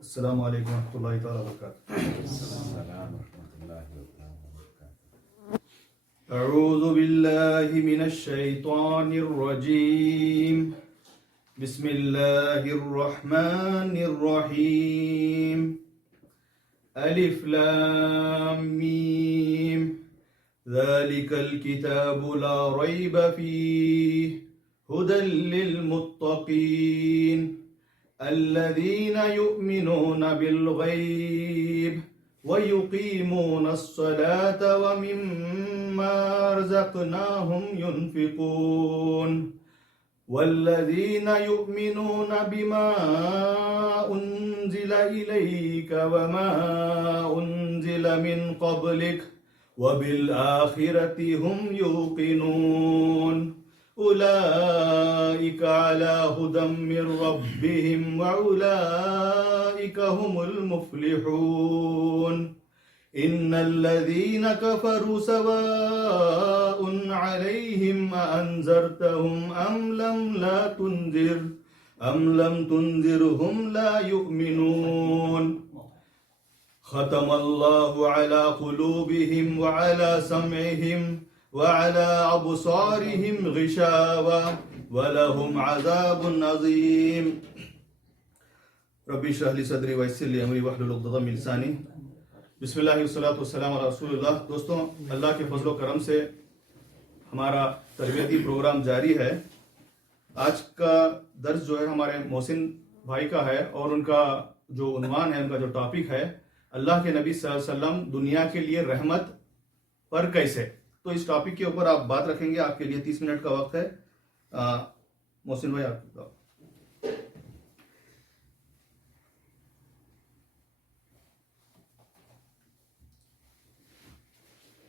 السلام علیکم ورحمۃ اللہ تعالیٰ وبرکاتہ۔ السلام ورحمۃ اللہ وبرکاتہ۔ اعوذ باللہ من الشیطان الرجیم، بسم اللہ الرحمن الرحیم، الف لام میم، ذالک الکتاب لا ریب فیہ ھدی للمتقین الذین یؤمنون بالغیب وَيُقِيمُونَ الصَّلَاةَ وَمِمَّا رَزَقْنَاهُمْ يُنْفِقُونَ وَالَّذِينَ يُؤْمِنُونَ بِمَا أُنزِلَ إِلَيْكَ وَمَا أُنزِلَ مِن قَبْلِكَ وَبِالْآخِرَةِ هُمْ يُوقِنُونَ أُولَئِكَ عَلَى هُدًى مِّن رَّبِّهِمْ وَأُولَئِكَ هُمُ الْمُفْلِحُونَ إِنَّ الَّذِينَ كَفَرُوا سَوَاءٌ عَلَيْهِمْ أَأَنذَرْتَهُمْ أَمْ لَمْ تُنذِرْهُمْ لَا يُؤْمِنُونَ ختم الله على قلوبهم وعلى سمعهم وعلى أبصارهم غشاوة ولهم عذاب عظيم رب اشرح لي صدري ويسر لي أمري واحلل عقدة من لساني بسم اللہ والصلاة والسلام علی رسول اللہ۔ دوستوں، اللہ کے فضل و کرم سے ہمارا تربیتی پروگرام جاری ہے۔ آج کا درس جو ہے ہمارے محسن بھائی کا ہے، اور ان کا جو عنوان ہے، ان کا جو ٹاپک ہے، اللہ کے نبی صلی اللہ علیہ وسلم دنیا کے لیے رحمت پر کیسے۔ تو اس ٹاپک کے اوپر آپ بات رکھیں گے۔ آپ کے لیے 30 منٹ کا وقت ہے۔ محسن بھائی، آپ کا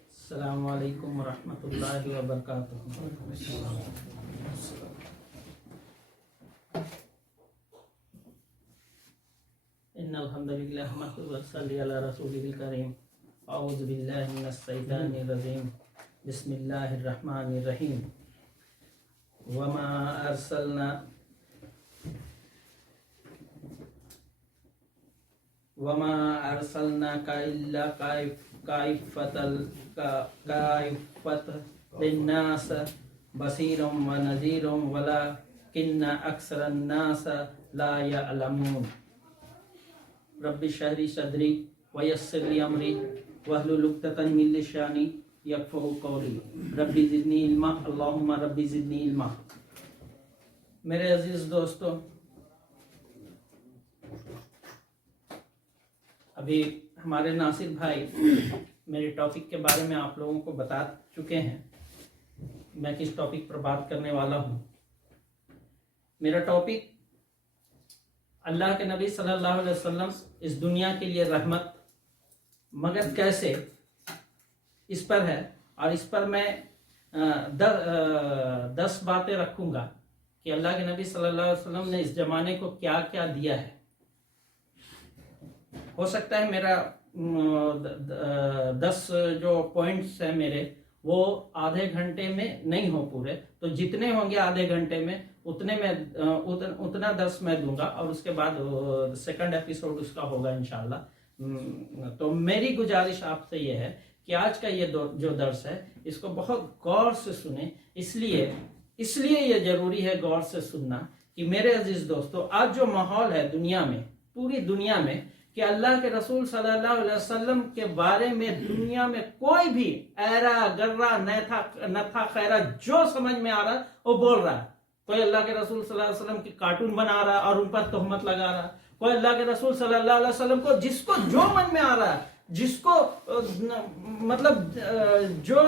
السلام علیکم ورحمۃ اللہ وبرکاتہ۔ ان الحمد للہ نحمده ونصلی علی رسولہ الکریم۔ اعوذ باللہ من الشیطان الرجیم، بسم اللہ الرحمن الرحیم۔ وما ارسلناک الا کافۃ للناس بصیرا ونذیرا ولکن اکثر الناس لا یعلمون۔ رب اشرح لی صدری ویسر لی امری واحلل عقدۃ من لسانی یفقہوا قولی۔ رب زدنی علما، اللہم رب زدنی علما۔ میرے عزیز دوستو، ابھی ہمارے ناصر بھائی میرے ٹاپک کے بارے میں آپ لوگوں کو بتا چکے ہیں میں کس ٹاپک پر بات کرنے والا ہوں۔ میرا ٹاپک اللہ کے نبی صلی اللہ علیہ وسلم اس دنیا کے لیے رحمت، مگر کیسے، اس پر ہے۔ اور اس پر میں 10 باتیں رکھوں گا کہ اللہ کے نبی صلی اللہ علیہ وسلم نے اس زمانے کو کیا کیا دیا ہے۔ ہو سکتا ہے میرا 10 جو پوائنٹس ہیں میرے، وہ آدھے گھنٹے میں نہیں ہو پورے، تو جتنے ہوں گے آدھے گھنٹے میں اتنا درس میں دوں گا، اور اس کے بعد سیکنڈ ایپیسوڈ اس کا ہوگا انشاءاللہ۔ تو میری گزارش آپ سے یہ ہے کہ آج کا یہ جو درس ہے، اس کو بہت غور سے سنیں۔ اس لیے یہ ضروری ہے غور سے سننا کہ میرے عزیز دوستو، آج جو ماحول ہے دنیا میں، پوری دنیا میں، کہ اللہ کے رسول صلی اللہ علیہ وسلم کے بارے میں دنیا میں کوئی بھی ایرا گرا نتھا خیرہ جو سمجھ میں آ رہا ہے وہ بول رہا ہے۔ کوئی اللہ کے رسول صلی اللہ علیہ وسلم کی کارٹون بنا رہا ہے اور ان پر تہمت لگا رہا ہے، کوئی اللہ کے رسول صلی اللہ علیہ وسلم کو جس کو جو من میں آ رہا ہے، جس کو مطلب جو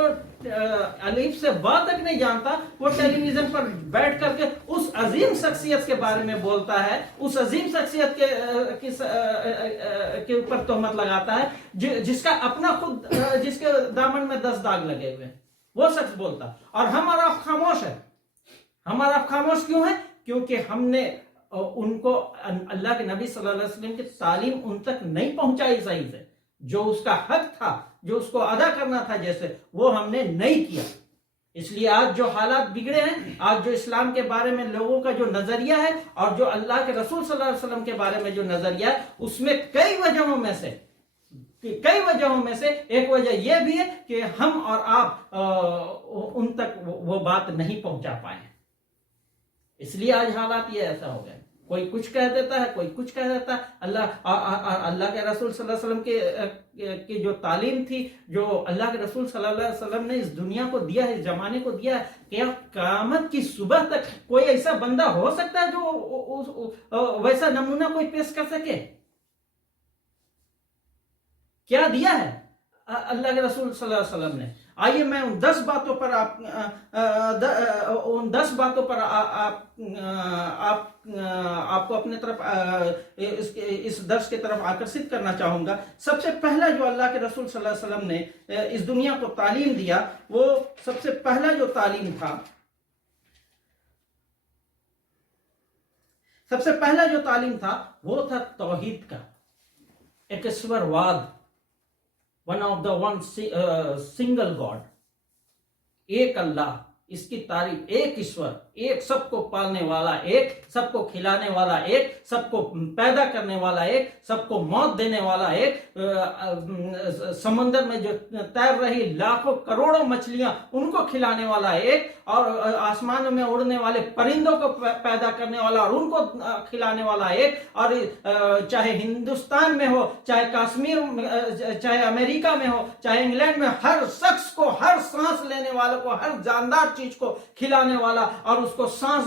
الف سے با تک نہیں جانتا، وہ ٹیلی ویژن پر بیٹھ کر کے اس عظیم شخصیت کے بارے میں بولتا ہے، اس عظیم شخصیت کے اوپر تہمت لگاتا ہے، جس کا اپنا خود جس کے دامن میں 10 داغ لگے ہوئے ہیں، وہ شخص بولتا۔ اور ہم اور آپ خاموش ہے۔ ہمارا خاموش کیوں ہے؟ کیونکہ ہم نے ان کو اللہ کے نبی صلی اللہ علیہ وسلم کی تعلیم ان تک نہیں پہنچائی صحیح سے، جو اس کا حق تھا، جو اس کو ادا کرنا تھا جیسے، وہ ہم نے نہیں کیا۔ اس لیے آج جو حالات بگڑے ہیں، آج جو اسلام کے بارے میں لوگوں کا جو نظریہ ہے اور جو اللہ کے رسول صلی اللہ علیہ وسلم کے بارے میں جو نظریہ ہے، اس میں کئی وجہوں میں سے ایک وجہ یہ بھی ہے کہ ہم اور آپ ان تک وہ بات نہیں پہنچا پائے ہیں. اس لیے آج حالات یہ ایسا ہو گئے، کوئی کچھ کہہ دیتا ہے، کوئی کچھ کہہ دیتا ہے. اللہ کے رسول صلی اللہ علیہ وسلم کی جو تعلیم تھی، جو اللہ کے رسول صلی اللہ علیہ وسلم نے اس دنیا کو دیا ہے، اس زمانے کو دیا ہے، کیا قیامت کی صبح تک کوئی ایسا بندہ ہو سکتا ہے جو ویسا نمونہ کوئی پیش کر سکے؟ کیا دیا ہے اللہ کے رسول صلی اللہ علیہ وسلم نے؟ آئیے میں ان 10 باتوں پر آپ کو اپنے طرف اس درس کی طرف آکرشت کرنا چاہوں گا. سب سے پہلا جو اللہ کے رسول صلی اللہ علیہ وسلم نے اس دنیا کو تعلیم دیا، وہ سب سے پہلا جو تعلیم تھا وہ تھا توحید کا، ایکشور واد، سنگل گاڈ، ایک اللہ، اس کی تعریف، ایک ایشور، ایک سب کو پالنے والا، ایک سب کو کھلانے والا، ایک سب کو پیدا کرنے والا، ایک سب کو موت دینے والا، ایک سمندر میں جو تیر رہی لاکھوں کروڑوں مچھلیاں ان کو کھلانے والا، ایک اور آسمانوں میں اڑنے والے پرندوں کو پیدا کرنے والا اور ان کو کھلانے والا، ایک اور چاہے ہندوستان میں ہو، چاہے کشمیر، چاہے امریکہ میں ہو، چاہے انگلینڈ میں، ہر شخص کو، ہر سانس لینے والے کو، ہر جاندار چیز کو کھلانے والا اور اس کو سانس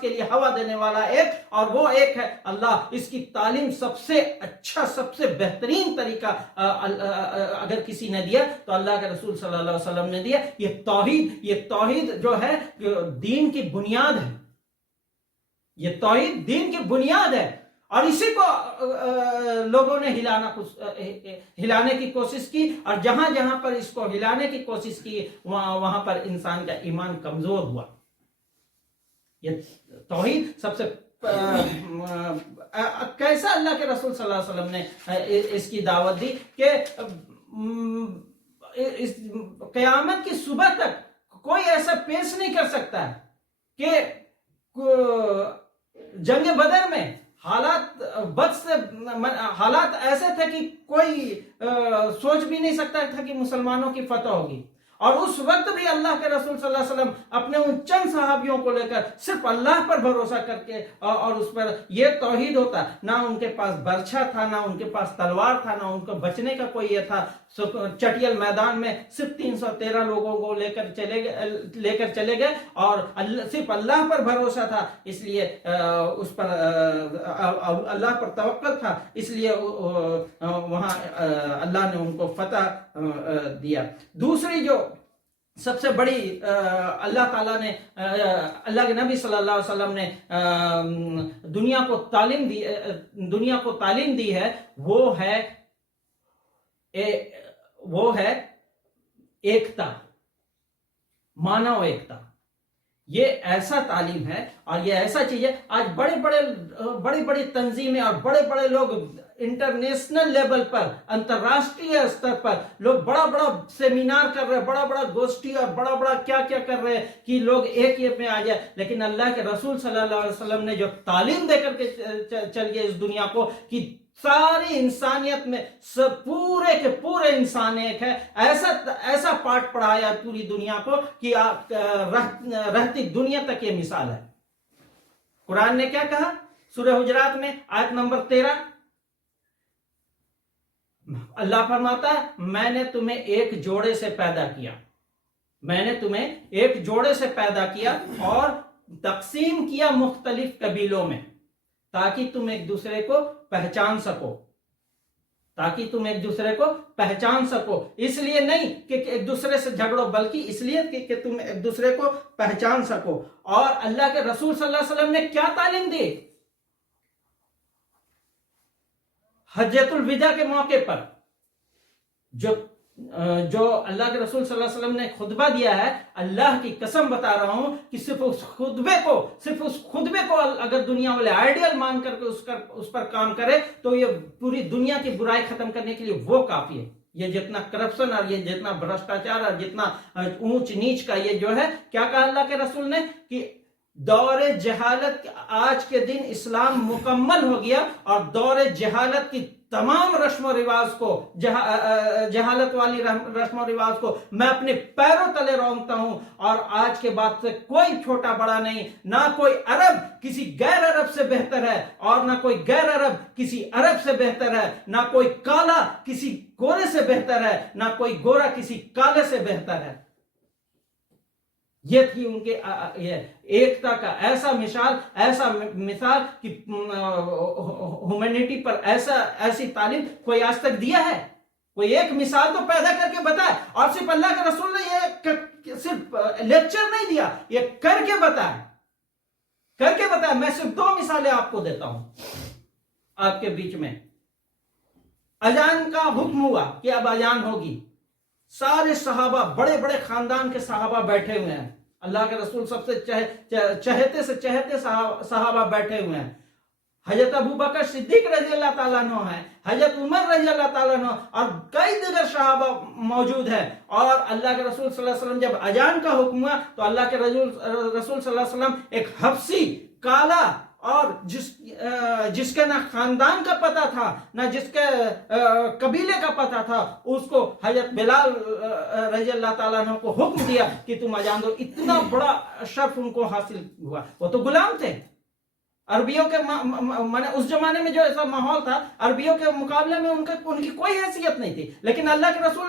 کے لیے ہوا دینے والا ایک، اور وہ ایک ہے اللہ. اس کی تعلیم سب سے اچھا، سب سے بہترین طریقہ اگر کسی نے دیا تو اللہ کے رسول صلی اللہ علیہ وسلم نے دیا. یہ توحید جو ہے دین کی بنیاد ہے، یہ توحید دین کی بنیاد ہے، اور اسی کو لوگوں نے ہلانے کی کوشش کی، اور جہاں جہاں پر اس کو ہلانے کی کوشش کی وہاں پر انسان کا ایمان کمزور ہوا. یہ توحید سب سے کیسا اللہ کے رسول صلی اللہ علیہ وسلم نے اس کی دعوت دی کہ قیامت کی صبح تک کوئی ایسا پیش نہیں کر سکتا ہے کہ جنگ بدر میں حالات ایسے تھے کہ کوئی سوچ بھی نہیں سکتا تھا کہ مسلمانوں کی فتح ہوگی، اور اس وقت بھی اللہ کے رسول صلی اللہ علیہ وسلم اپنے ان چند صحابیوں کو لے کر صرف اللہ پر بھروسہ کر کے اور اس پر یہ توحید ہوتا. نہ ان کے پاس برچھا تھا، نہ ان کے پاس تلوار تھا، نہ ان کو بچنے کا کوئی یہ تھا. چٹیل میدان میں صرف 313 لوگوں کو لے کر چلے گئے اور صرف اللہ پر بھروسہ تھا، اس لیے اس پر اللہ پر توکل تھا، اس لیے وہاں اللہ نے ان کو فتح دیا. دوسری جو سب سے بڑی اللہ تعالیٰ نے، اللہ کے نبی صلی اللہ علیہ وسلم نے دنیا کو تعلیم دی ہے، وہ ہے ایکتا، مانو ایکتا. یہ ایسا تعلیم ہے اور یہ ایسا چیز ہے. آج بڑی بڑی تنظیمیں اور بڑے بڑے لوگ انٹرنیشنل لیول پر، انترراشٹریہ استر پر لوگ بڑا سیمینار کر رہے ہیں، بڑا گوشٹی اور بڑا کیا کر رہے ہیں کہ لوگ ایک یہ میں آ جائے. لیکن اللہ کے رسول صلی اللہ علیہ وسلم نے جو تعلیم دے کر کے چل گئے اس دنیا کو کہ ساری انسانیت میں پورے کے پورے انسان ایک ہے، ایسا پاٹ پڑھایا پوری دنیا کو کہ رہتی دنیا تک یہ مثال ہے. قرآن نے کیا کہا سورہ حجرات میں آیت نمبر 13؟ اللہ فرماتا ہے میں نے تمہیں ایک جوڑے سے پیدا کیا اور تقسیم کیا مختلف قبیلوں میں تاکہ تم ایک دوسرے کو پہچان سکو. اس لیے نہیں کہ ایک دوسرے سے جھگڑو، بلکہ اس لیے کہ تم ایک دوسرے کو پہچان سکو. اور اللہ کے رسول صلی اللہ علیہ وسلم نے کیا تعلیم دی؟ حجۃ الوداع کے موقع پر جو اللہ کے رسول صلی اللہ علیہ وسلم نے خطبہ دیا ہے، اللہ کی قسم بتا رہا ہوں کہ صرف اس خطبے کو اگر دنیا والے آئیڈیل مان کر کے اس پر کام کرے تو یہ پوری دنیا کی برائی ختم کرنے کے لیے وہ کافی ہے. ये जितना करप्शन और ये जितना भ्रष्टाचार और जितना ऊंच नीच का ये जो है, क्या कहा अल्लाह के रसूल ने कि दौरे जहालत, आज के दिन इस्लाम मुकम्मल हो गया और दौरे जहालत की तमाम रस्म रिवाज को, जहालत वाली रस्म रिवाज को मैं अपने पैरों तले रौंदता हूं। और आज के बाद से कोई छोटा बड़ा नहीं, ना कोई अरब किसी गैर अरब से बेहतर है और ना कोई गैर अरब किसी अरब से बेहतर है, ना कोई काला किसी गोरे से बेहतर है, ना कोई गोरा किसी काले से बेहतर है। ये थी उनके ये एकता का ऐसा मिसाल कि ह्यूमैनिटी पर ऐसी तालीम कोई आज तक दिया है? कोई एक मिसाल तो पैदा करके बताए। और सिर्फ अल्लाह के रसूल ने ये सिर्फ लेक्चर नहीं दिया, ये करके बताया। मैं सिर्फ 2 मिसालें आपको देता हूं आपके बीच में। अजान का हुक्म हुआ कि अब अजान होगी, सारे सहाबा, बड़े बड़े खानदान के सहाबा बैठे हुए हैं, अल्लाह के रसूल सबसे चहेते से चहेते सहाबा बैठे हुए हैं। हजरत अबू बकर सिद्दीक रजी अल्लाह ताला अन्हु है, हजरत उमर रजी अल्लाह ताला अन्हु और कई दिगर सहाबा मौजूद हैं। और अल्लाह के रसूल सल्लल्लाहु अलैहि वसल्लम जब अजान का हुक्म हुआ तो अल्लाह के रसूल सल्लल्लाहु अलैहि वसल्लम एक हफ्सी काला और जिसके ना खानदान का पता था ना जिसके कबीले का पता था, उसको हजरत बिलाल रजी अल्लाह ताला अन्हु को हुक्म दिया कि तुम अजान दो। इतना बड़ा शर्फ उनको हासिल हुआ। वो तो गुलाम थे। अरबियों के माने उस जमाने में जो ऐसा माहौल था, अरबियों के मुकाबले में उनकी कोई हैसियत नहीं थी, लेकिन अल्लाह के रसूल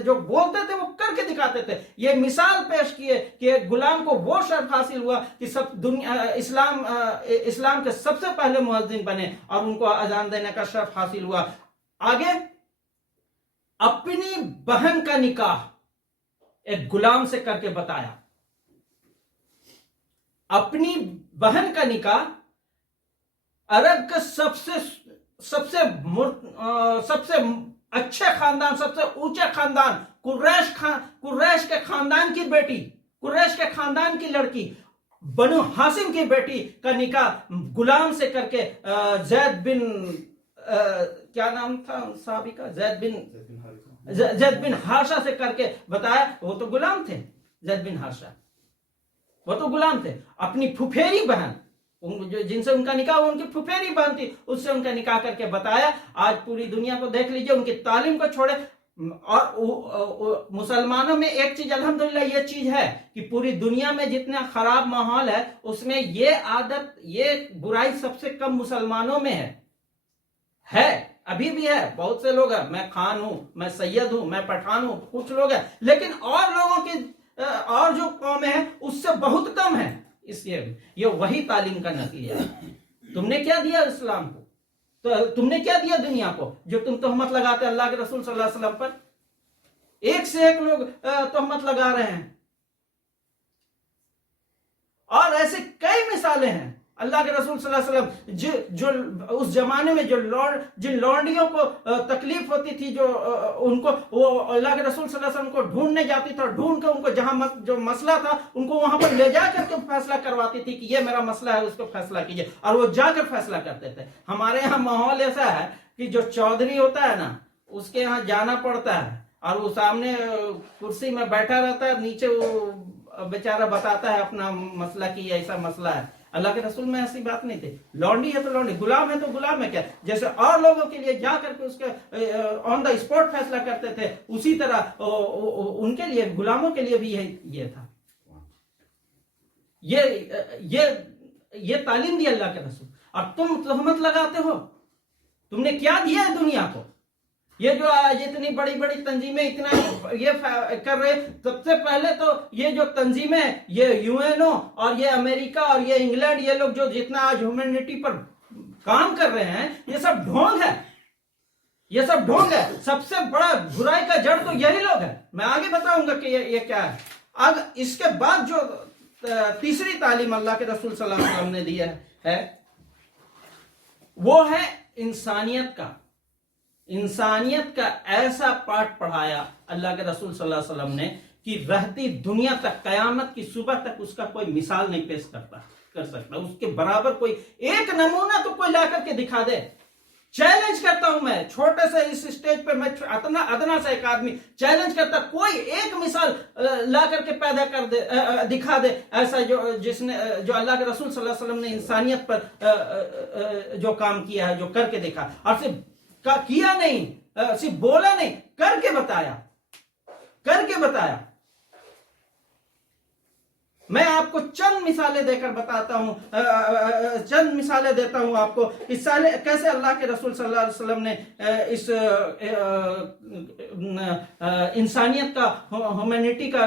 जो बोलते थे वो करके दिखाते थे। ये मिसाल पेश किए कि गुलाम को वो शर्फ हासिल हुआ कि सब दुनिया इस्लाम के सबसे पहले मुअज्जिन बने और उनको अजान देने का शर्फ हासिल हुआ। आगे, अपनी बहन का निकाह एक गुलाम से करके बताया। अपनी बहन का निकाह अरब का सबसे अच्छे खानदान, सबसे ऊंचे खानदान, कुरैश के खानदान की बेटी, कुरैश के खानदान की लड़की, बनु हासिम की बेटी का निकाह गुलाम से करके जैद बिन क्या नाम था साहबी का, जैद बिन हारिसा से करके बताया। वो तो गुलाम थे, जैद बिन हारिसा, वो तो गुलाम थे। अपनी फुफेरी बहन, जिनसे उनका निकाह, उनकी फुफेरी बहन थी, उससे उनका निकाह करके बताया। आज पूरी दुनिया को देख लीजिए, उनकी तालीम को छोड़े। और मुसलमानों में एक चीज अल्हम्दुलिल्लाह ये चीज है कि पूरी दुनिया में जितना खराब माहौल है उसमें ये आदत, ये बुराई सबसे कम मुसलमानों में है, अभी भी है। बहुत से लोग हैं, मैं खान हूं, मैं सैयद हूं, मैं पठान हूं, कुछ लोग हैं, लेकिन और लोगों की और जो कौमें हैं उससे बहुत कम है। इसलिए ये वही तालीम का नतीजा है। तुमने क्या दिया इस्लाम को, तो तुमने क्या दिया दुनिया को, जो तुम तोहमत लगाते अल्लाह के रसूल सल्लल्लाहु अलैहि वसल्लम पर? एक से एक लोग तोहमत लगा रहे हैं। और ऐसे कई मिसालें हैं। अल्लाह के रसूल सल्लल्लाहु अलैहि वसल्लम जो उस जमाने में जिन लौंडियों को तकलीफ होती थी, जो उनको वो अल्लाह के रसूल सल्लल्लाहु अलैहि वसल्लम को ढूंढने जाती थी और ढूंढ कर उनको जहां जो मसला था उनको वहां पर ले जाकर के फैसला करवाती थी कि ये मेरा मसला है, उसको फैसला कीजिए, और वो जाकर फैसला करते थे। हमारे यहाँ माहौल ऐसा है कि जो चौधरी होता है ना, उसके यहाँ जाना पड़ता है और वो सामने कुर्सी में बैठा रहता है, नीचे वो बेचारा बताता है अपना मसला कि ऐसा मसला है। अल्लाह के रसूल में ऐसी बात नहीं थी। लौंडी है तो लौंडी, गुलाम है तो गुलाम है क्या, जैसे और लोगों के लिए जा करके उसके ऑन द स्पॉट फैसला करते थे, उसी तरह उनके लिए, गुलामों के लिए भी ये था। ये तालीम दी अल्लाह के रसूल। और तुम तहमत लगाते हो, तुमने क्या दिया है दुनिया को? ये जो आज इतनी बड़ी बड़ी तंजीमें इतना ये कर रहे, सबसे पहले तो ये जो तंजीमें, ये यूएनओ और ये अमेरिका और ये इंग्लैंड, ये लोग जो जितना आज ह्यूमैनिटी पर काम कर रहे हैं, ये सब ढोंग है, ये सब ढोंग है। सबसे बड़ा बुराई का जड़ तो यही लोग है। मैं आगे बताऊंगा कि ये क्या है। अब इसके बाद जो तीसरी तालीम अल्लाह के रसूल सल्लल्लाहु अलैहि वसल्लम ने दिया है वो है इंसानियत का ऐसा पाठ पढ़ाया अल्लाह के रसूल सल्लल्लाहु अलैहि वसल्लम ने कि रहती दुनिया तक, कयामत की सुबह तक उसका कोई मिसाल नहीं पेश कर सकता। उसके बराबर कोई एक नमूना तो कोई ला करके दिखा दे। चैलेंज करता हूं मैं, छोटे से इस स्टेज पे मैं अदना सा एक आदमी चैलेंज करता, कोई एक मिसाल ला करके पैदा कर दे, दिखा दे ऐसा जो अल्लाह के रसूल सल्लल्लाहु अलैहि वसल्लम ने इंसानियत पर जो काम किया है, जो करके दिखा, और सिर्फ किया नहीं, सिर्फ बोला नहीं, करके बताया। मैं आपको चंद मिसालें देकर बताता हूं, चंद मिसालें देता हूं आपको, कैसे अल्लाह के रसूल सल्लल्लाहु अलैहि वसल्लम ने इस इंसानियत का, ह्यूमैनिटी का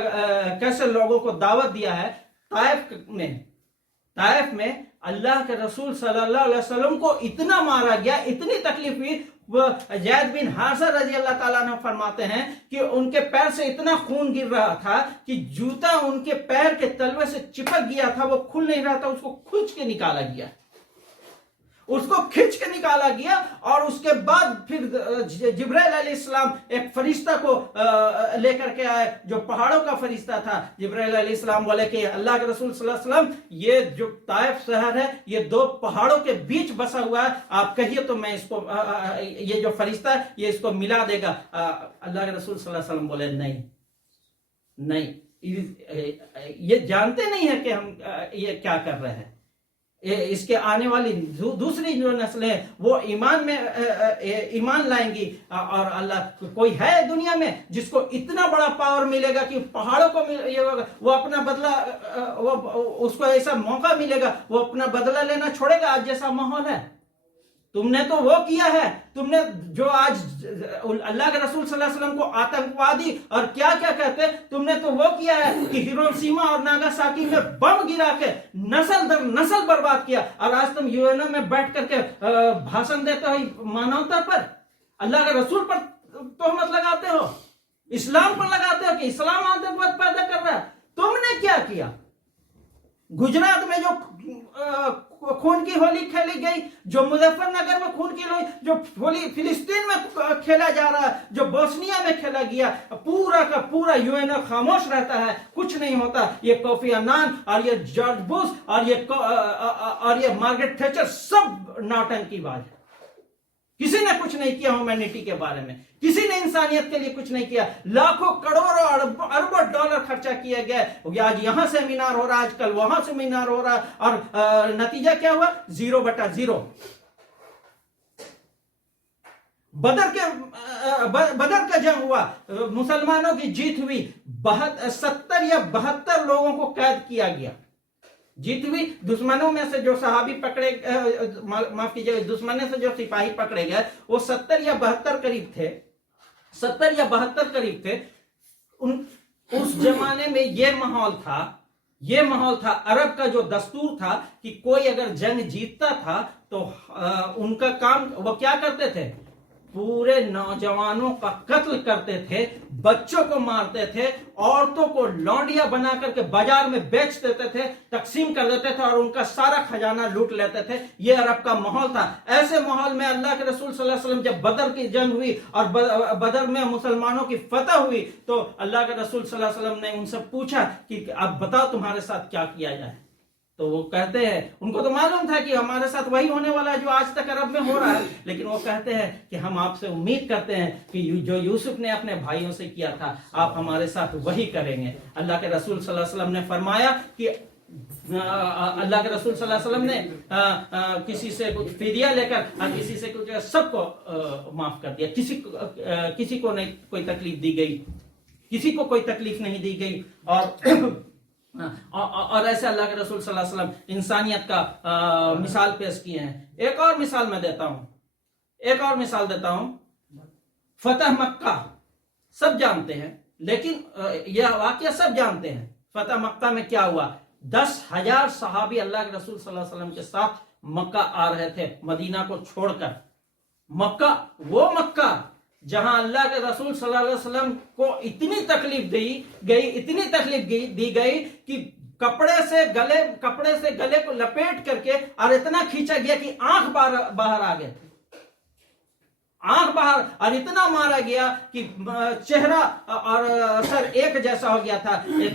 कैसे लोगों को दावत दिया है। ताइफ में अल्लाह के रसूल सल्लल्लाहु अलैहि वसल्लम को इतना मारा गया, इतनी तकलीफ हुई। वो ज़ैद बिन हारिसा रजी अल्लाह ताला ने फरमाते हैं कि उनके पैर से इतना खून गिर रहा था कि जूता उनके पैर के तलवे से चिपक गया था, वो खुल नहीं रहा था, उसको खींच के निकाला गया। और उसके बाद फिर जिब्राइल अलैहिस्सलाम एक फरिश्ता को लेकर के आए, जो पहाड़ों का फरिश्ता था। जिब्राइल अलैहिस्सलाम बोले कि अल्लाह के रसूल सल्लल्लाहु अलैहि वसल्लम, ये जो ताइफ शहर है ये दो पहाड़ों के बीच बसा हुआ है, आप कहिए तो मैं इसको, ये जो फरिश्ता है ये इसको मिला देगा। अल्लाह के रसूल सल्लल्लाहु अलैहि वसल्लम बोले नहीं, ये जानते नहीं है कि हम ये क्या कर रहे हैं। इसके आने वाली दूसरी जो नस्लें हैं वो ईमान लाएंगी। और अल्लाह, कोई है दुनिया में जिसको इतना बड़ा पावर मिलेगा कि पहाड़ों को वो अपना बदला, वो उसको ऐसा मौका मिलेगा, वो अपना बदला लेना छोड़ेगा। आज जैसा माहौल है, तुमने तो वो किया है, तुमने जो आज अल्लाह के रसूल सल्लल्लाहु अलैहि वसल्लम को आतंकवादी और क्या क्या कहते हैं, तुमने तो वो किया है कि हिरोशिमा और नागासाकी में बम गिरा के नस्ल दर नस्ल बर्बाद किया। और आज तुम यूएनओ में बैठ करके भाषण देते हो मानवता पर, अल्लाह के रसूल पर तोहमत लगाते हो, इस्लाम पर लगाते हो कि इस्लाम आतंकवाद पैदा कर रहा है। तुमने क्या किया? गुजरात में जो खून की होली खेली गई, जो मुजफ्फरनगर में खून की होली, जो होली फिलिस्तीन में खेला जा रहा है, जो बोस्निया में खेला गया, पूरा का पूरा यूएनओ खामोश रहता है, कुछ नहीं होता। ये कोफी अन्नान और ये जॉर्ज बुश और ये मार्गरेट थैचर सब नौटंकीबाज है। किसी ने कुछ नहीं किया ह्यूमैनिटी के बारे में, किसी ने इंसानियत के लिए कुछ नहीं किया। लाखों करोड़ों अरबों डॉलर खर्चा किया गया। आज यहां सेमिनार हो रहा है, आजकल वहां सेमिनार हो रहा है, और नतीजा क्या हुआ? 0/0। बदर का जंग हुआ, मुसलमानों की जीत हुई, 70 या 72 लोगों को कैद किया गया। जीत हुई। दुश्मनों में से जो सहाबी पकड़े, माफ कीजिएगा, दुश्मनों से जो सिपाही पकड़े गए वो 70 या 72 करीब थे, 70 या 72 करीब थे। उस जमाने में ये माहौल था, अरब का जो दस्तूर था कि कोई अगर जंग जीतता था तो उनका काम, वो क्या करते थे? पूरे नौजवानों का कत्ल करते थे, बच्चों को मारते थे, औरतों को लौंडिया बना करके बाजार में बेच देते थे, तकसीम कर देते थे और उनका सारा खजाना लूट लेते थे। ये अरब का माहौल था। ऐसे माहौल में अल्लाह के रसूल सल्लल्लाहु अलैहि वसल्लम जब बदर की जंग हुई और बदर में मुसलमानों की फतह हुई तो अल्लाह के रसूल सल्लल्लाहु अलैहि वसल्लम ने उनसे पूछा कि अब बताओ तुम्हारे साथ क्या किया जाए। तो वो कहते हैं, उनको तो मालूम था कि हमारे साथ वही होने वाला है जो आज तक अरब में हो रहा है, लेकिन वो कहते हैं कि हम आपसे उम्मीद करते हैं कि जो यूसुफ ने अपने भाइयों से किया था आप हमारे साथ वही करेंगे। अल्लाह के रसूल सल्लल्लाहु अलैहि वसल्लम ने फरमाया कि अल्लाह के रसूल सल्लल्लाहु अलैहि वसल्लम ने किसी से कुछ फिदिया लेकर किसी से कुछ, सबको माफ कर दिया। किसी को नहीं कोई तकलीफ दी गई, किसी को कोई तकलीफ नहीं दी गई। और ऐसे अल्लाह के रसूल सल्लल्लाहु अलैहि वसल्लम इंसानियत का मिसाल पेश किए हैं। एक और मिसाल देता हूं, फतह मक्का सब जानते हैं, लेकिन यह वाकया सब जानते हैं। फतह मक्का में क्या हुआ? 10,000 सहाबी अल्लाह के रसूल सल्लल्लाहु अलैहि वसल्लम के साथ मक्का आ रहे थे, मदीना को छोड़कर। मक्का जहां अल्लाह के रसूल सल्लल्लाहु अलैहि वसल्लम को इतनी तकलीफ दी गई कि कपड़े से गले को लपेट करके और इतना खींचा गया कि आंख बाहर आ गए थे। आंख बाहर, और इतना मारा गया कि चेहरा और सर एक जैसा हो गया था। एक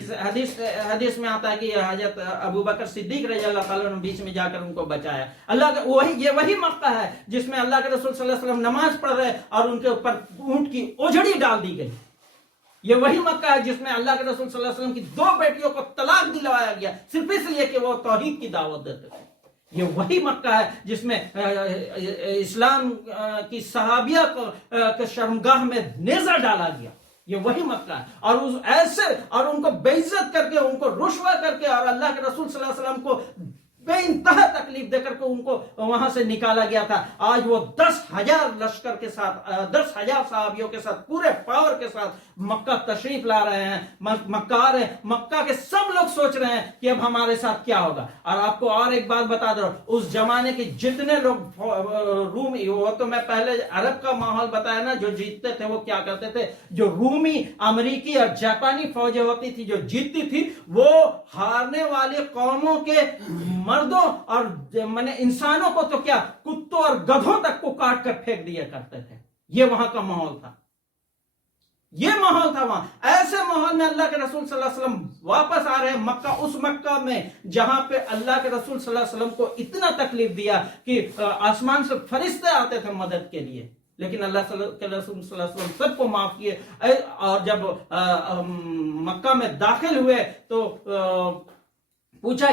हदीस में आता है कि हजरत अबू बकर सिद्दीक रज़ी अल्लाह ताला ने बीच में जाकर उनको बचाया। अल्लाह का ये वही मक्का है जिसमें अल्लाह के रसूल सल्लल्लाहु अलैहि वसल्लम नमाज पढ़ रहे और उनके ऊपर ऊंट की ओझड़ी डाल दी गई। ये वही मक्का है जिसमें अल्लाह के रसूल सल्लल्लाहु अलैहि वसल्लम की 2 बेटियों को तलाक दिलवाया गया सिर्फ इसलिए कि वो तौहीद की दावत देते थे। ये वही मक्का है जिसमें इस्लाम की सहाबिया को शर्मगाह में नेज़ा डाला गया। ये वही मक्का है, और उस ऐसे और उनको बेइज्जत करके, उनको रुश्वा करके और अल्लाह के रसूल सल्लल्लाहु अलैहि वसल्लम को बेइंतहा तकलीफ देकर के उनको वहां से निकाला गया था। आज वो 10,000 लश्कर के साथ, 10,000 सहाबियों के साथ, पूरे पावर के साथ मक्का तशरीफ ला रहे हैं, मक्का आ रहे हैं। मक्का के सब लोग सोच रहे हैं कि अब हमारे साथ क्या होगा। और आपको और एक बात बता दो, उस जमाने के जितने लोग रूमी, वो तो मैं पहले अरब का माहौल बताया ना, जो जीतते थे वो क्या करते थे, जो रूमी, अमेरिकी और जापानी फौजें होती थी जो जीतती थी, वो हारने वाली कौमों के मर्दों और माने इंसानों को तो क्या, कुत्तों और गधों तक को काट कर फेंक दिया करते थे। ये वहां का माहौल था, ये माहौल था वहां। ऐसे माहौल में अल्लाह के रसूल सल्लल्लाहु अलैहि वसल्लम वापस आ रहे हैं मक्का, उस मक्का में जहां पे अल्लाह के रसूल सल्लल्लाहु अलैहि वसल्लम को इतना तकलीफ दिया कि आसमान से फरिश्ते आते थे मदद के लिए, लेकिन अल्लाह के रसूल सल्लल्लाहु अलैहि वसल्लम सबको माफ किए। और जब मक्का में दाखिल हुए तो पूछा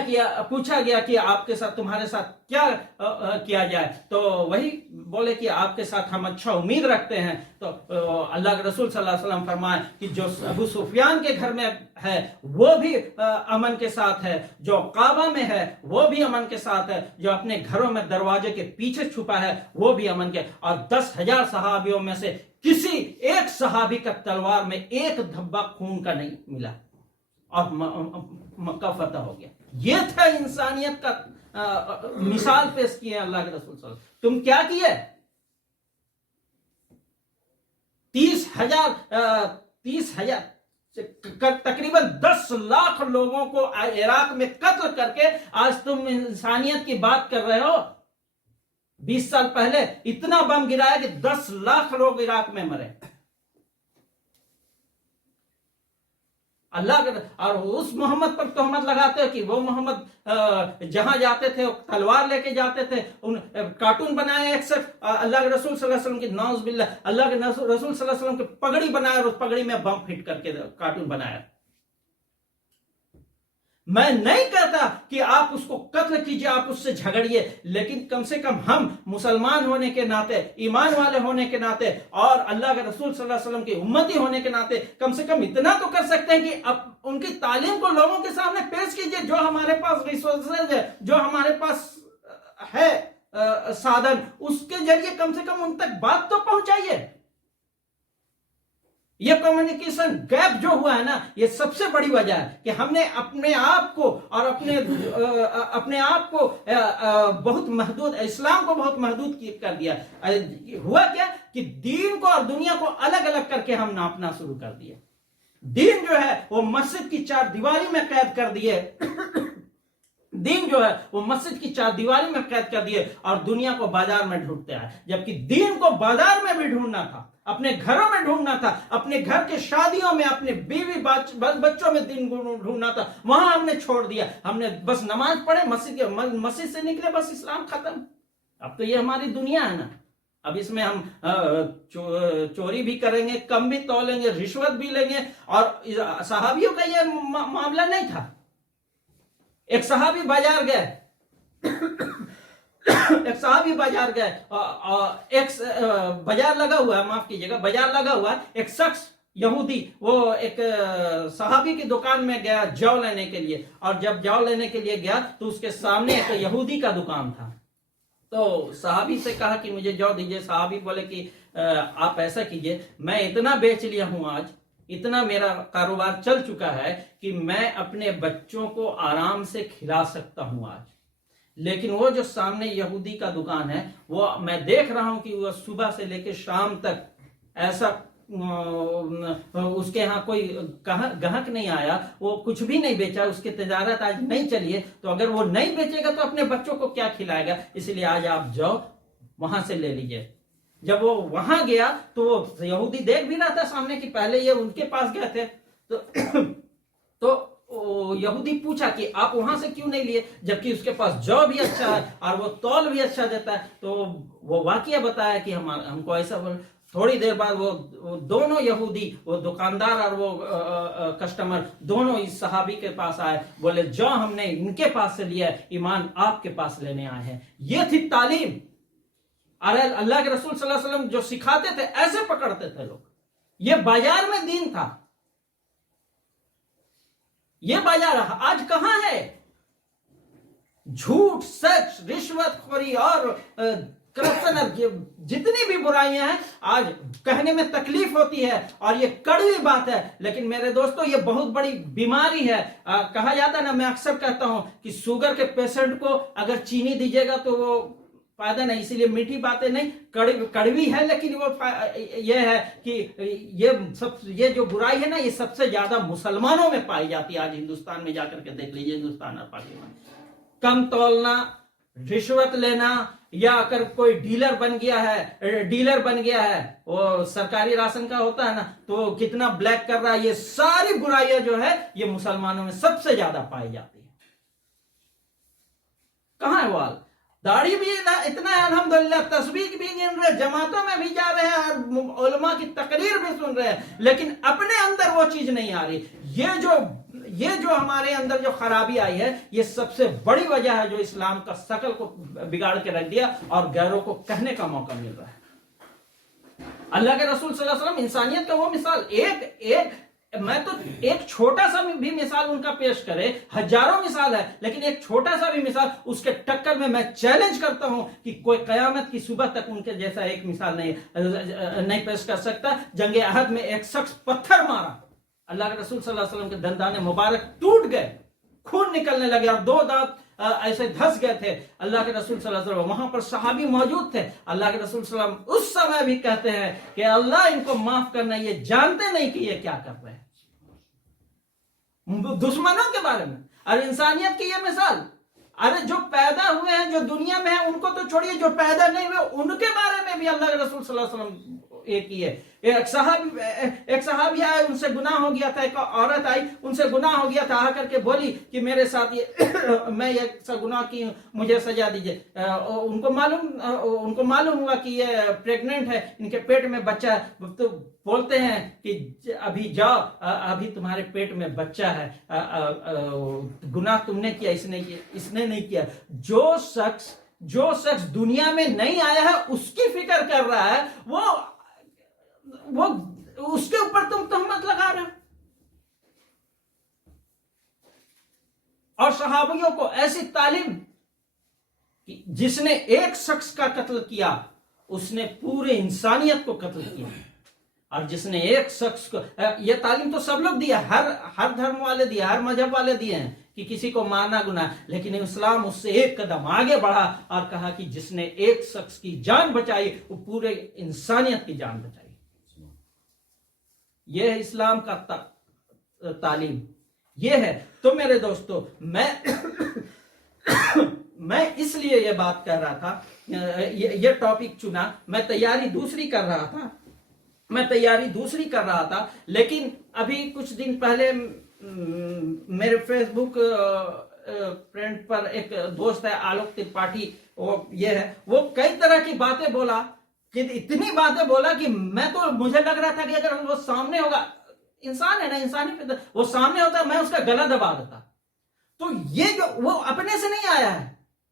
गया कि आपके साथ, तुम्हारे साथ क्या किया जाए, तो वही बोले कि आपके साथ हम अच्छा उम्मीद रखते हैं। तो अल्लाह के रसूल सल्लल्लाहु अलैहि वसल्लम फरमाए कि जो अबू सुफियान के घर में है वो भी अमन के साथ है, जो काबा में है वो भी अमन के साथ है, जो अपने घरों में दरवाजे के पीछे छुपा है वो भी अमन के। और 10,000 सहाबियों में से किसी एक सहाबी का तलवार में एक धब्बा खून का नहीं मिला और मक्का फतह हो गया। ये था इंसानियत का मिसाल पेश किए अल्लाह के रसूल सल्लल्लाहु अलैहि वसल्लम। तुम क्या किए? 30,000 तकरीबन 10 लाख लोगों को इराक में कत्ल करके आज तुम इंसानियत की बात कर रहे हो। 20 साल पहले इतना बम गिराया कि 10 लाख लोग इराक में मरे। अल्लाह और उस मोहम्मद पर तोहमत लगाते हो कि वो मोहम्मद जहां जाते थे तलवार लेके जाते थे। उन कार्टून बनाए अल्लाह के रसूल सल्लल्लाहु अलैहि वसल्लम की, नाउज़ बिल्लाह, अल्लाह के रसूल सल्लल्लाहु अलैहि वसल्लम की पगड़ी बनाया और उस पगड़ी में बम फिट करके कार्टून बनाया। मैं नहीं कहता कि आप उसको कत्ल कीजिए, आप उससे झगड़िए, लेकिन कम से कम हम मुसलमान होने के नाते, ईमान वाले होने के नाते और अल्लाह के रसूल सल्लल्लाहु अलैहि वसल्लम की उम्मती होने के नाते कम से कम इतना तो कर सकते हैं कि अब उनकी तालीम को लोगों के सामने पेश कीजिए। जो हमारे पास रिसोर्सेज है, जो हमारे पास है साधन, उसके जरिए कम से कम उन तक बात तो पहुंचाइए। ये कम्युनिकेशन गैप जो हुआ है ना, ये सबसे बड़ी वजह है कि हमने अपने आप को और अपने आप को बहुत महदूद, इस्लाम को बहुत महदूद कर दिया। हुआ क्या कि दीन को और दुनिया को अलग अलग करके हम नापना शुरू कर दिए। दीन जो है वो मस्जिद की 4 दीवारी में कैद कर दिए दीन जो है वो मस्जिद की 4 दीवारी में कैद कर दिए और दुनिया को बाजार में ढूंढते हैं। जबकि दीन को बाजार में भी ढूंढना था, अपने घरों में ढूंढना था, अपने घर के शादियों में, अपने बीवी बच्चों में दिन ढूंढना था। वहां हमने छोड़ दिया। हमने बस नमाज पढ़े, मस्जिद से निकले, बस इस्लाम खत्म। अब तो ये हमारी दुनिया है ना। अब इसमें हम चोरी भी करेंगे, कम भी तोलेंगे, रिश्वत भी लेंगे। और सहाबियों का ये मामला नहीं था। एक सहाबी बाजार गए एक बाजार लगा हुआ है, माफ कीजिएगा, बाजार लगा हुआ है। एक शख्स यहूदी वो एक सहाबी की दुकान में गया जौ लेने के लिए, और जब जौ लेने के लिए गया तो उसके सामने एक यहूदी का दुकान था। तो सहाबी से कहा कि मुझे जौ दीजिए। सहाबी बोले कि आप ऐसा कीजिए, मैं इतना बेच लिया हूं आज, इतना मेरा कारोबार चल चुका है कि मैं अपने बच्चों को आराम से खिला सकता हूं आज। लेकिन वो जो सामने यहूदी का दुकान है, वो मैं देख रहा हूं कि वो सुबह से लेकर शाम तक ऐसा उसके यहाँ कोई ग्राहक नहीं आया, वो कुछ भी नहीं बेचा, उसकी तिजारत आज नहीं चली है। तो अगर वो नहीं बेचेगा तो अपने बच्चों को क्या खिलाएगा? इसलिए आज आप जाओ वहां से ले लीजिए। جب وہ وہاں گیا تو وہ یہودی دیکھ بھی رہا تھا سامنے کہ پہلے یہ ان کے پاس گئے تھے، تو یہودی پوچھا کہ آپ وہاں سے کیوں نہیں لیے جبکہ اس کے پاس جو بھی اچھا ہے اور وہ تول بھی اچھا دیتا ہے. تو وہ واقعہ بتایا کہ ہم کو ایسا تھوڑی دیر بعد وہ دونوں یہودی، وہ دکاندار اور وہ کسٹمر دونوں اس صحابی کے پاس آئے، بولے جو ہم نے ان کے پاس سے لیا ایمان آپ کے پاس لینے آئے ہیں. یہ تھی تعلیم. اور اللہ کے رسول صلی اللہ علیہ وسلم جو سکھاتے تھے ایسے پکڑتے تھے لوگ. یہ بازار میں دین تھا. یہ بازار آج کہاں ہے؟ جھوٹ، سچ، رشوت خوری اور کرپشن، جتنی بھی برائیاں ہیں آج کہنے میں تکلیف ہوتی ہے اور یہ کڑوی بات ہے، لیکن میرے دوستو یہ بہت بڑی بیماری ہے. کہا جاتا ہے نا، میں اکثر کہتا ہوں کہ شوگر کے پیشنٹ کو اگر چینی دیجیے گا تو وہ فائدہ نہیں. اسی لیے میٹھی باتیں نہیں، کڑوی ہے، لیکن وہ یہ ہے کہ یہ جو برائی ہے نا یہ سب سے زیادہ مسلمانوں میں پائی جاتی ہے. آج ہندوستان میں جا کر کے دیکھ لیجیے، ہندوستان اور پاکستان، کم تولنا، رشوت لینا، یا اگر کوئی ڈیلر بن گیا ہے وہ سرکاری راشن کا ہوتا ہے نا تو کتنا بلیک کر رہا ہے. یہ ساری برائیاں جو ہے یہ مسلمانوں میں سب سے زیادہ پائی جاتی ہے. کہاں ہے وہ؟ داڑھی بھی اتنا ہے الحمدللہ، تسبیح بھی گن رہے، جماعتوں میں بھی جا رہے ہیں اور علماء کی تقریر بھی سن رہے ہیں، لیکن اپنے اندر وہ چیز نہیں آ رہی. یہ جو ہمارے اندر جو خرابی آئی ہے یہ سب سے بڑی وجہ ہے جو اسلام کا شکل کو بگاڑ کے رکھ دیا اور غیروں کو کہنے کا موقع مل رہا ہے. اللہ کے رسول صلی اللہ علیہ وسلم انسانیت کا وہ مثال، میں تو ایک چھوٹا سا بھی مثال ان کا پیش کرے، ہزاروں مثال ہے، لیکن ایک چھوٹا سا بھی مثال اس کے ٹکر میں چیلنج کرتا ہوں کہ کوئی قیامت کی صبح تک ان کے جیسا ایک مثال نہیں پیش کر سکتا. جنگ احد میں ایک شخص پتھر مارا، اللہ کے رسول صلی اللہ علیہ وسلم کے دندان مبارک ٹوٹ گئے، خون نکلنے لگے اور 2 دانت ایسے دھس گئے تھے. اللہ کے رسول صلی اللہ علیہ وسلم، وہاں پر صحابی موجود تھے، اللہ کے رسول صلی اللہ علیہ وسلم اس سمے بھی کہتے ہیں کہ اللہ ان کو معاف کرنا، یہ جانتے نہیں کہ یہ کیا کر رہے ہیں. دشمنوں کے بارے میں اور انسانیت کی یہ مثال. ارے جو پیدا ہوئے ہیں، جو دنیا میں ہیں، ان کو تو چھوڑیے، جو پیدا نہیں ہوئے ان کے بارے میں بھی اللہ کے رسول صلی اللہ علیہ وسلم ایک ہی ہے. ایک صحابی آئے، ان سے گناہ ہو گیا تھا. ایک عورت آئی، ان سے گناہ ہو گیا تھا، آ کر کے بولی کہ میرے ساتھ میں یہ گناہ کی ہوں، مجھے سزا دیجیے. ان کو معلوم ہوا کہ یہ پریگننٹ ہے، ان کے پیٹ میں بچہ ہے. تو بولتے ہیں کہ ابھی جاؤ، ابھی تمہارے پیٹ میں بچہ ہے، گناہ تم نے کیا، اس نے نہیں کیا. جو شخص دنیا میں نہیں آیا ہے اس کی فکر کر رہا ہے، وہ اس کے اوپر تم تہمت لگا رہے ہو. اور صحابیوں کو ایسی تعلیم کہ جس نے ایک شخص کا قتل کیا اس نے پورے انسانیت کو قتل کیا. اور جس نے ایک شخص کو، یہ تعلیم تو سب لوگ دیا، ہر دھرم والے دیے، ہر مذہب والے دیے ہیں کہ کسی کو مارنا گناہ، لیکن اسلام اس سے ایک قدم آگے بڑھا اور کہا کہ جس نے ایک شخص کی جان بچائی وہ پورے انسانیت کی جان بچائی. یہ ہے اسلام کا تعلیم، یہ ہے. تو میرے دوستو، میں اس لیے یہ بات کر رہا تھا، یہ ٹاپک چنا. میں تیاری دوسری کر رہا تھا، لیکن ابھی کچھ دن پہلے میرے فیس بک فرینڈ پر ایک دوست ہے آلوک ترپاٹھی، وہ کئی طرح کی باتیں بولا، کہ اتنی باتیں بولا کہ مجھے لگ رہا تھا کہ اگر وہ سامنے ہوگا، انسان ہے نا، انسانی فطرت، وہ سامنے ہوتا میں اس کا گلا دبا دیتا. تو یہ جو وہ اپنے سے نہیں آیا ہے،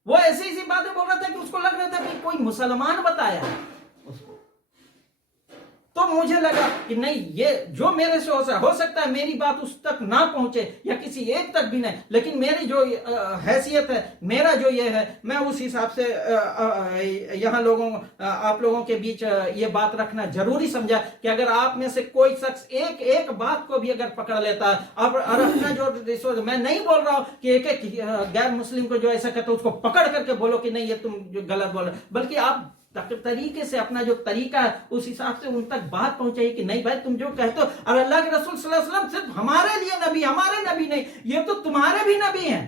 وہ ایسی باتیں بول رہا تھا کہ اس کو لگ رہا تھا کہ کوئی مسلمان بتایا ہے اس کو. تو مجھے لگا کہ نہیں، یہ جو میرے سے ہو سکتا ہے میری بات اس تک نہ پہنچے یا کسی ایک تک بھی نہیں، لیکن میری جو حیثیت ہے، میرا جو یہ ہے، میں اس حساب سے یہاں آپ لوگوں کے بیچ یہ بات رکھنا ضروری سمجھا کہ اگر آپ میں سے کوئی شخص ایک بات کو بھی اگر پکڑ لیتا ہے، اور اپنا جو میں نہیں بول رہا ہوں کہ ایک غیر مسلم کو جو ایسا کہتا ہے اس کو پکڑ کر کے بولو کہ نہیں یہ تم جو غلط بول رہے، بلکہ آپ طریقے سے اپنا جو طریقہ ہے اس حساب سے ان تک بات پہنچائی کہ نہیں بھائی تم جو کہتے ہو. اور اللہ کے رسول صلی اللہ علیہ وسلم صرف ہمارے لیے نبی، ہمارے نبی نہیں، یہ تو تمہارے بھی نبی ہیں،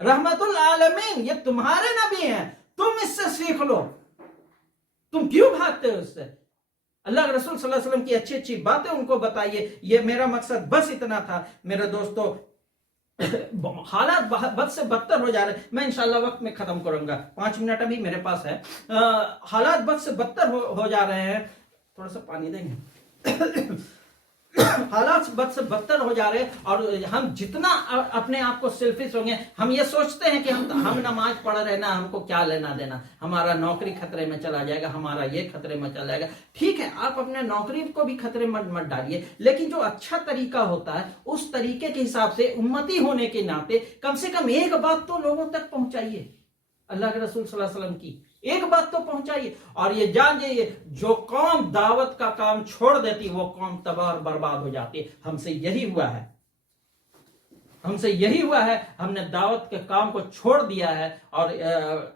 رحمت العالمین، یہ تمہارے نبی ہیں، تم اس سے سیکھ لو. तुम क्यों भागते हो उससे? अल्लाह के रसूल सल्लल्लाहु अलैहि वसल्लम की अच्छी अच्छी बातें उनको बताइए। ये मेरा मकसद बस इतना था मेरे दोस्तों। हालात बद से बदतर हो जा रहे हैं। मैं इंशाल्लाह वक्त में खत्म करूंगा, 5 मिनट अभी मेरे पास है। हालात बद से बदतर हो जा रहे हैं। थोड़ा सा पानी देंगे। हालात बद से बदतर हो जा रहे हैं और हम जितना अपने आप को सेल्फिश होंगे, हम ये सोचते हैं कि हम नमाज पढ़ रहे ना, हमको क्या लेना देना, हमारा नौकरी खतरे में चला जाएगा, हमारा ये खतरे में चला जाएगा। ठीक है, आप अपने नौकरी को भी खतरे में मत डालिए, लेकिन जो अच्छा तरीका होता है उस तरीके के हिसाब से उम्मती होने के नाते कम से कम एक बात तो लोगों तक पहुंचाइए, अल्लाह के रसूल सल्लल्लाहु अलैहि वसल्लम की एक बात तो पहुंचाइए। और ये जान जाइए, जो कौम दावत का काम छोड़ देती वो कौम तबाह और बर्बाद हो जाती है। हमसे यही हुआ है, हमसे यही हुआ है। हमने दावत के काम को छोड़ दिया है। और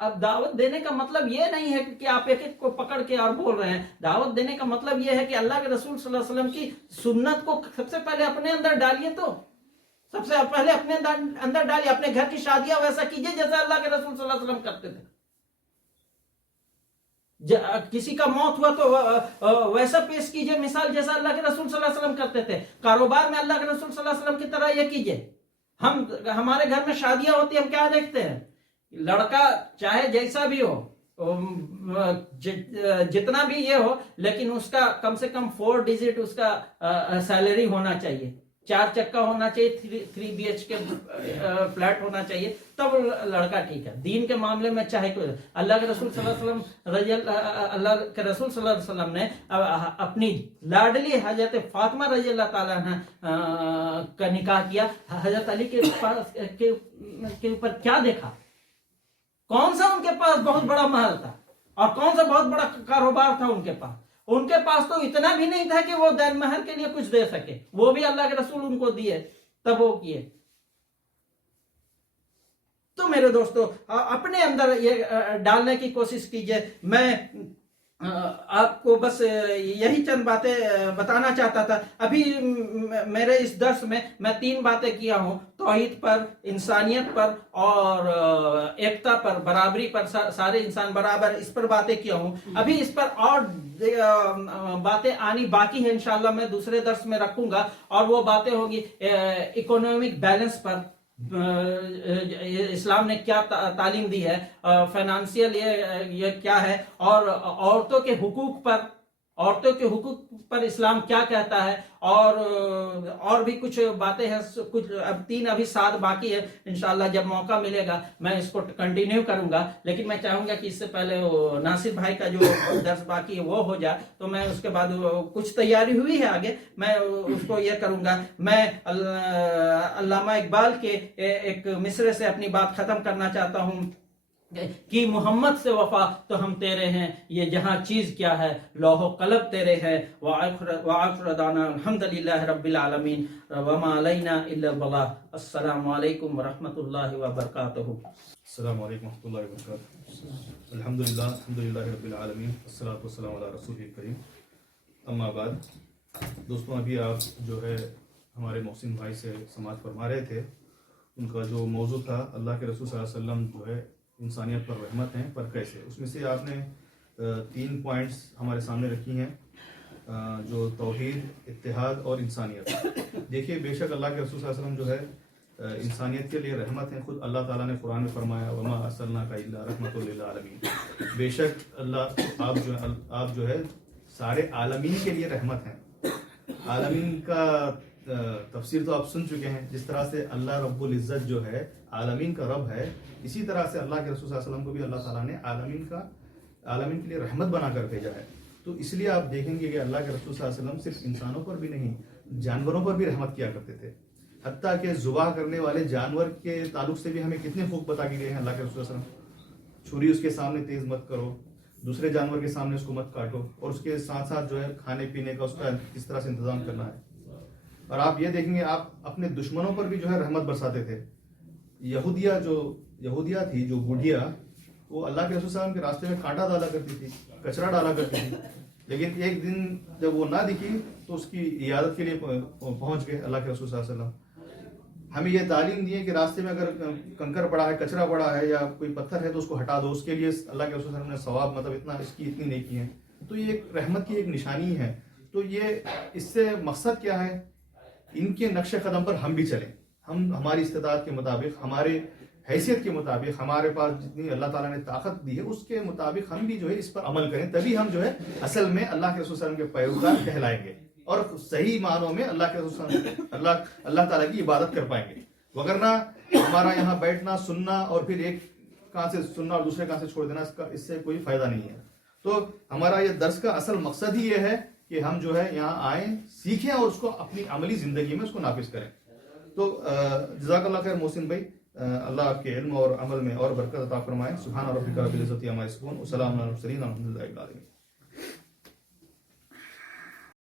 अब दावत देने का मतलब ये नहीं है कि आप एक एक को पकड़ के और बोल रहे हैं। दावत देने का मतलब ये है कि अल्लाह के रसूल सल्लल्लाहु अलैहि वसल्लम की सुन्नत को सबसे पहले अपने अंदर डालिए। तो सबसे पहले अपने अंदर डालिए, अपने घर की शादियां वैसा कीजिए जैसा अल्लाह के रसूल सल्लल्लाहु अलैहि वसल्लम करते थे। किसी का मौत हुआ तो वैसा पेश कीजिए मिसाल जैसा अल्लाह के रसूल सल्लल्लाहु अलैहि वसल्लम करते थे। कारोबार में अल्लाह के रसूल सल्लल्लाहु अलैहि वसल्लम की तरह यह कीजिए। हमारे घर में शादियां होती है, हम क्या देखते हैं, लड़का चाहे जैसा भी हो, जितना भी ये हो, लेकिन उसका कम से कम 4 डिजिट उसका सैलरी होना चाहिए, 4 चक्का होना चाहिए, 3 BHK फ्लैट होना चाहिए, तब लड़का ठीक है। दीन के मामले में चाहे कोई, अल्लाह के रसूल सल्लल्लाहु अलैहि वसल्लम ने अपनी लाडली हजरत फातिमा रजी अल्लाह ताला अन्हा का निकाह किया। हजरत अली के ऊपर क्या देखा? कौन सा उनके पास बहुत बड़ा महल था और कौन सा बहुत बड़ा कारोबार था उनके पास? उनके पास तो इतना भी नहीं था कि वो दैन महर के लिए कुछ दे सके, वो भी अल्लाह के रसूल उनको दिए, तब वो किए। तो मेरे दोस्तों, अपने अंदर ये डालने की कोशिश कीजिए। मैं आपको बस यही चंद बातें बताना चाहता था। अभी मेरे इस दर्स में मैं 3 बातें किया हूं, तौहीद पर, इंसानियत पर और एकता पर, बराबरी पर, सारे इंसान बराबर, इस पर बातें किया हूं। अभी इस पर और बातें आनी बाकी है, इंशाल्लाह मैं दूसरे दर्स में रखूंगा। और वो बातें होगी इकोनॉमिक बैलेंस पर, इस्लाम ने क्या तालीम दी है, फाइनेंशियल ये क्या है, और औरतों के हुकूक पर इस्लाम क्या कहता है, और भी कुछ बातें हैं। कुछ अब 3 अभी 7 बाकी है। इंशाल्लाह जब मौका मिलेगा मैं इसको कंटिन्यू करूंगा। लेकिन मैं चाहूंगा कि इससे पहले वो नासिर भाई का जो दर्स बाकी है वो हो जाए, तो मैं उसके बाद कुछ तैयारी हुई है आगे, मैं उसको ये करूंगा। मैं अल्लामा इकबाल के एक मिसरे से अपनी बात खत्म करना चाहता हूं कि मोहम्मद से वफा तो हम तेरे हैं, ये जहां चीज क्या है, लौहो कलब तेरे हैं। व आखिर दाना अल्हम्दुलिल्लाहि रब्बिल आलमीन व मा अलैना इल्ला बलाग। अस्सलामु अलैकुम व रहमतुल्लाहि व बरकातहू। अस्सलामु अलैकुम व रहमतुल्लाहि व बरकातहू। अल्हम्दुलिल्लाहि रब्बिल आलमीन, अस्सलातु वस्सलामु अला रसूलिल करीम, अम्मा बाद। दोस्तों, अभी आप जो है हमारे मोहसिन भाई से समाअत फरमा रहे थे, उनका जो मौजू था अल्लाह के रसूल सल्लल्लाहु अलैहि वसल्लम जो है इंसानियत पर रहमत हैं, पर कैसे। उसमें से आपने 3 पॉइंट्स हमारे सामने रखी हैं, जो तौहीद, इत्तिहाद और इंसानियत। देखिए, बेशक अल्लाह के रसूल सल्लल्लाहु अलैहि वसल्लम जो है इंसानियत के लिए रहमत हैं। खुद अल्लाह ताला ने कुरान में फरमाया, वमा अर्सलनाका इल्ला रहमतुल लिल आलमीन। बेशक अल्लाह, आप जो है सारे आलमीन के लिए रहमत हैं। आलमीन का तफसीर तो आप सुन चुके हैं। जिस तरह से अल्लाह रब्बुल इज़्ज़त जो है आलमीन का रब है, इसी तरह से अल्लाह के रसूल सल्लल्लाहु अलैहि वसल्लम को भी अल्लाह ताला ने आलमीन के लिए रहमत बनाकर भेजा है। तो इसलिए आप देखेंगे कि अल्लाह के रसूल सल्लल्लाहु अलैहि वसल्लम सिर्फ इंसानों पर भी नहीं, जानवरों पर भी रहमत किया करते थे। हत्ता कि ज़ुबाह करने वाले जानवर के ताल्लुक से भी हमें कितने हुक्म बता के गए हैं अल्लाह के रसूल सल्लल्लाहु अलैहि वसल्लम। छुरी उसके सामने तेज मत करो, दूसरे जानवर के सामने उसको मत काटो, और उसके साथ साथ जो है खाने पीने का उसका किस तरह से इंतजाम करना है। और आप ये देखेंगे, आप अपने दुश्मनों पर भी जो है रहमत बरसाते थे। यहूदिया थी जो बूढ़िया, वो अल्लाह के रसूल सल्लल्लाहु अलैहि वसल्लम के रास्ते में कांटा डाला करती थी, कचरा डाला करती थी। लेकिन एक दिन जब वो ना दिखी तो उसकी इयादत के लिए पहुंच गए अल्लाह के रसूल सल्लल्लाहु अलैहि वसल्लम। ہمیں یہ تعلیم دی ہے کہ راستے میں اگر کنکر پڑا ہے، کچرا پڑا ہے یا کوئی پتھر ہے تو اس کو ہٹا دو، اس کے لیے اللہ کے رسول صلی اللہ علیہ وسلم نے ثواب مطلب اتنی نیکی ہے. تو یہ ایک رحمت کی ایک نشانی ہے. تو یہ اس سے مقصد کیا ہے؟ ان کے نقش قدم پر ہم بھی چلیں، ہم ہماری استطاعت کے مطابق، ہمارے حیثیت کے مطابق، ہمارے پاس جتنی اللہ تعالیٰ نے طاقت دی ہے اس کے مطابق ہم بھی جو ہے اس پر عمل کریں. تبھی ہم جو ہے اصل میں اللہ کے رسول صلی اللہ علیہ وسلم کے پیروکار کہلائیں گے اور صحیح معنوں میں اللہ کے رسول صلی اللہ تعالیٰ کی عبادت کر پائیں گے. وگرنہ ہمارا یہاں بیٹھنا، سننا اور پھر ایک کان سے سننا اور دوسرے کان سے چھوڑ دینا، اس سے کوئی فائدہ نہیں ہے. تو ہمارا یہ درس کا اصل مقصد ہی یہ ہے کہ ہم جو ہے یہاں آئیں، سیکھیں اور اس کو اپنی عملی زندگی میں اس کو نافذ کریں. تو جزاک اللہ خیر محسن بھائی، اللہ آپ کے علم اور عمل میں اور برکت عطا فرمائے. سبحان ربک رب العزت عما یصفون، وسلام علی المرسلین، الحمد للہ رب العالمین.